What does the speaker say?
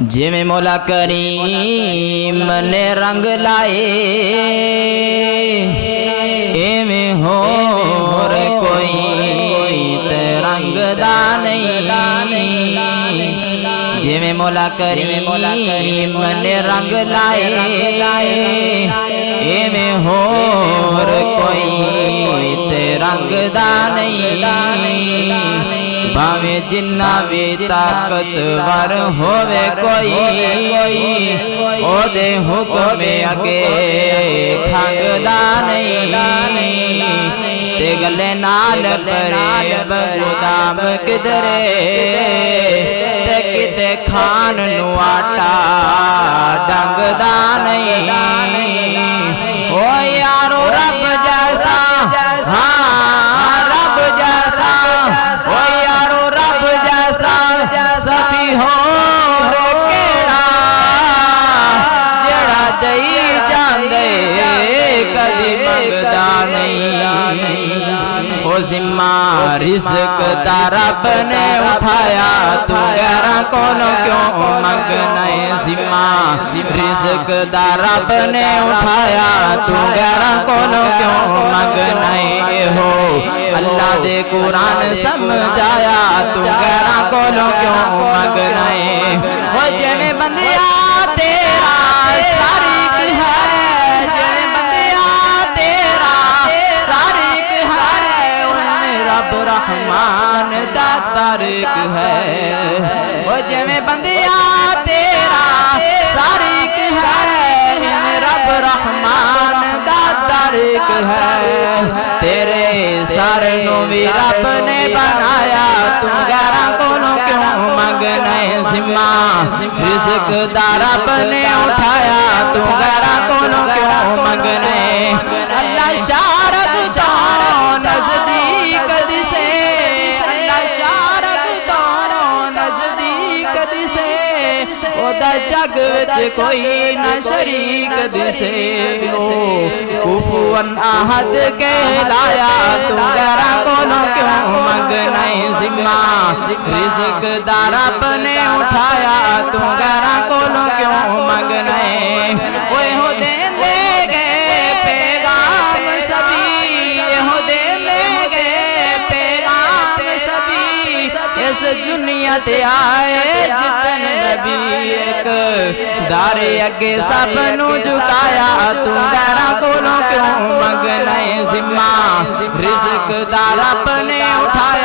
जिमें मौला करीम ने रंग लाए एवें होर कोई ते रंगदा नहीं। जिमें मौला करीम ने रंग लाए एवें होर कोई ते रंगदा नहीं। भावे जिन्ना भी ताकतवर होवे कोई ओदे हुक्म अगे खंगदा नहीं। ते गले नाल परे बगुदाम किधरे ते किते खान नू आटा डंगदा नहीं। ओ यारो रब जैसा हाँ रब जैसा ओ यारो रब जैसा सखी हो केड़ा जेड़ा दई जांदे कदी मंगदा नहीं। ओ जिम्मा रिज़्क दा रब ने उठाया तू गैरां कोलों क्यों मंगना है। जिम्मा रिज़्क दा रब ने उठाया तू गैरां कोलों क्यों मंगना है। हो अल्लाह दे कुरान समझाया तू गैरां कोलों क्यों मंगना है। ओ जिवें बंदिया तेरा सारिक है जिवें बंदिया तेरा सारिक है उन्हें रब रहमान दा तारिक है। ओ जिवें बंदिया तेरा सारिक है उन्हें रब रहमान दा तारिक है। तेरे सर नू भी रब ने बनाया तू गैरां कोलों क्यों मंगना है। जिम्मा रिज़्क दा रब ने उठाया तू गैरां कोलों क्यों मंगना है। अल्लाह शारक तो नजदीक दिसे अल्लाह शारक तो नजदीक दिसे ओदा जग विच कोई न शरीक दिसे। कुफुवन अहद कहलाया तू गैरां कोलों क्यों मंगना है। जिम्मा रिज़्क दा रब ने उठाया तू गैरां कोलों क्यों मंगना है। ओए हो देंदे गए पैगाम सभी हो देंदे गए पैगाम सभी इस दुनिया ते आए जितन नबी एक दारे अगे सब नू झुकाया तू गैरां कोलों क्यों मंगना है। जिम्मा रिज़्क दा रब ने उठाया